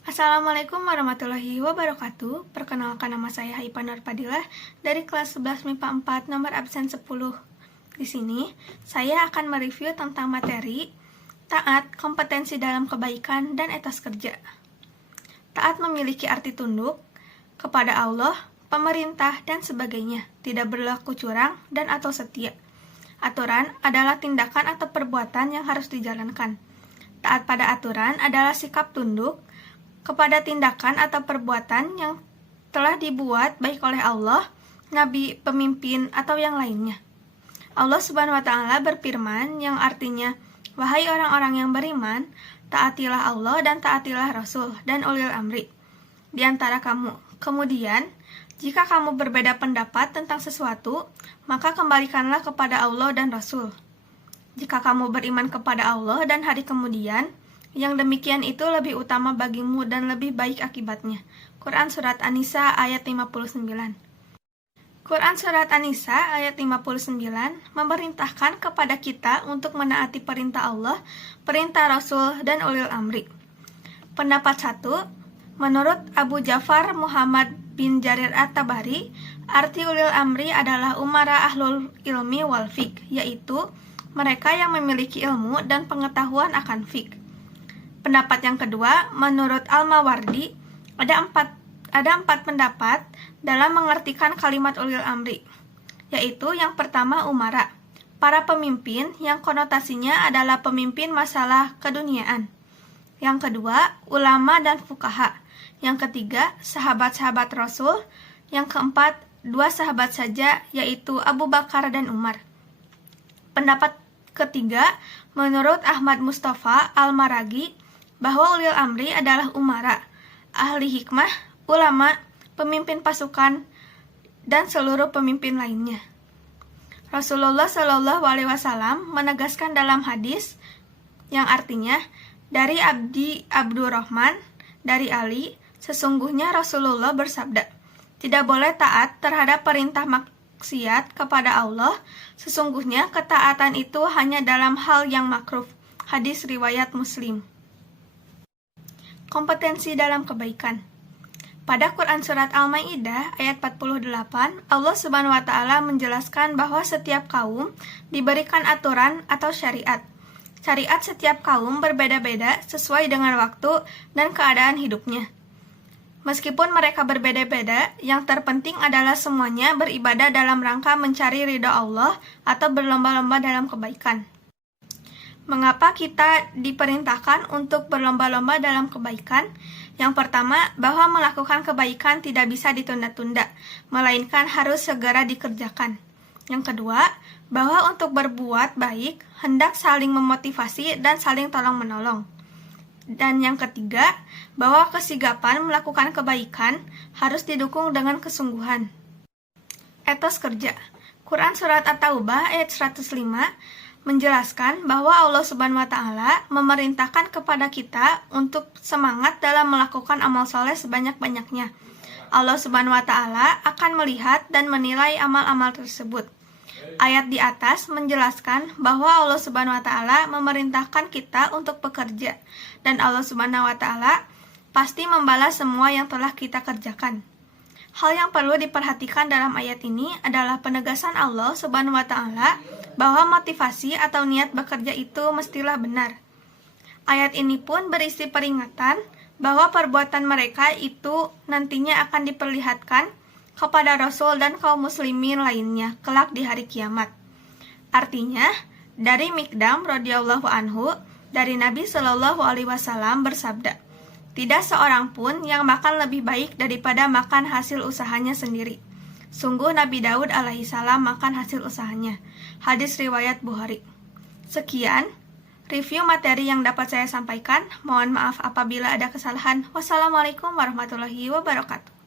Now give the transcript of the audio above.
Assalamualaikum warahmatullahi wabarakatuh. Perkenalkan, nama saya Haifa Nur Fadilah dari kelas 11 MIPA 4 nomor absen 10. Di sini saya akan mereview tentang materi taat, kompetensi dalam kebaikan, dan etos kerja. Taat memiliki arti tunduk kepada Allah, pemerintah, dan sebagainya, tidak berlaku curang dan atau setia. Aturan adalah tindakan atau perbuatan yang harus dijalankan. Taat pada aturan adalah sikap tunduk kepada tindakan atau perbuatan yang telah dibuat baik oleh Allah, Nabi, pemimpin, atau yang lainnya. Allah Subhanahu wa Ta'ala berfirman yang artinya, "Wahai orang-orang yang beriman, taatilah Allah dan taatilah Rasul dan ulil amri di antara kamu. Kemudian, jika kamu berbeda pendapat tentang sesuatu, maka kembalikanlah kepada Allah dan Rasul. Jika kamu beriman kepada Allah dan hari kemudian, yang demikian itu lebih utama bagimu dan lebih baik akibatnya." Quran Surat An-Nisa ayat 59. Quran Surat An-Nisa ayat 59 memerintahkan kepada kita untuk menaati perintah Allah, perintah Rasul, dan ulil amri. Pendapat 1, menurut Abu Ja'far Muhammad bin Jarir At-Tabari, arti ulil amri adalah umara ahlul ilmi wal fiqh, yaitu mereka yang memiliki ilmu dan pengetahuan akan fiqh. Pendapat yang kedua, menurut Al-Mawardi, ada empat pendapat dalam mengartikan kalimat ulil amri, yaitu yang pertama umara, para pemimpin yang konotasinya adalah pemimpin masalah keduniaan. Yang kedua, ulama dan fuqaha. Yang ketiga, sahabat-sahabat Rasul. Yang keempat, 2 sahabat saja, yaitu Abu Bakar dan Umar. Pendapat ketiga, menurut Ahmad Mustafa Al-Maragi, bahwa ulil amri adalah umara, ahli hikmah, ulama, pemimpin pasukan, dan seluruh pemimpin lainnya. Rasulullah Shallallahu Alaihi Wasallam menegaskan dalam hadis yang artinya, dari Abdurrahman dari Ali, sesungguhnya Rasulullah bersabda, tidak boleh taat terhadap perintah maksiat kepada Allah, sesungguhnya ketaatan itu hanya dalam hal yang makruh. Hadis riwayat Muslim. Kompetensi dalam kebaikan. Pada Quran Surat Al-Maidah ayat 48, Allah Subhanahu wa Ta'ala menjelaskan bahwa setiap kaum diberikan aturan atau syariat. Syariat setiap kaum berbeda-beda sesuai dengan waktu dan keadaan hidupnya. Meskipun mereka berbeda-beda, yang terpenting adalah semuanya beribadah dalam rangka mencari ridha Allah atau berlomba-lomba dalam kebaikan. Mengapa kita diperintahkan untuk berlomba-lomba dalam kebaikan? Yang pertama, bahwa melakukan kebaikan tidak bisa ditunda-tunda, melainkan harus segera dikerjakan. Yang kedua, bahwa untuk berbuat baik, hendak saling memotivasi dan saling tolong-menolong. Dan yang ketiga, bahwa kesigapan melakukan kebaikan harus didukung dengan kesungguhan. Etos kerja. Quran Surat At-Taubah ayat 105 menjelaskan bahwa Allah Subhanahu wa Ta'ala memerintahkan kepada kita untuk semangat dalam melakukan amal soleh sebanyak-banyaknya. Allah Subhanahu wa Ta'ala akan melihat dan menilai amal-amal tersebut. Ayat di atas menjelaskan bahwa Allah Subhanahu wa Ta'ala memerintahkan kita untuk bekerja, dan Allah Subhanahu wa Ta'ala pasti membalas semua yang telah kita kerjakan. Hal yang perlu diperhatikan dalam ayat ini adalah penegasan Allah Subhanahu wa Ta'ala bahwa motivasi atau niat bekerja itu mestilah benar. Ayat ini pun berisi peringatan bahwa perbuatan mereka itu nantinya akan diperlihatkan kepada Rasul dan kaum muslimin lainnya kelak di hari kiamat. Artinya, dari Mikdam radhiyallahu anhu dari Nabi Shallallahu Alaihi Wasallam bersabda, tidak seorang pun yang makan lebih baik daripada makan hasil usahanya sendiri. Sungguh Nabi Daud alaihissalam makan hasil usahanya. Hadis riwayat Bukhari. Sekian review materi yang dapat saya sampaikan. Mohon maaf apabila ada kesalahan. Wassalamualaikum warahmatullahi wabarakatuh.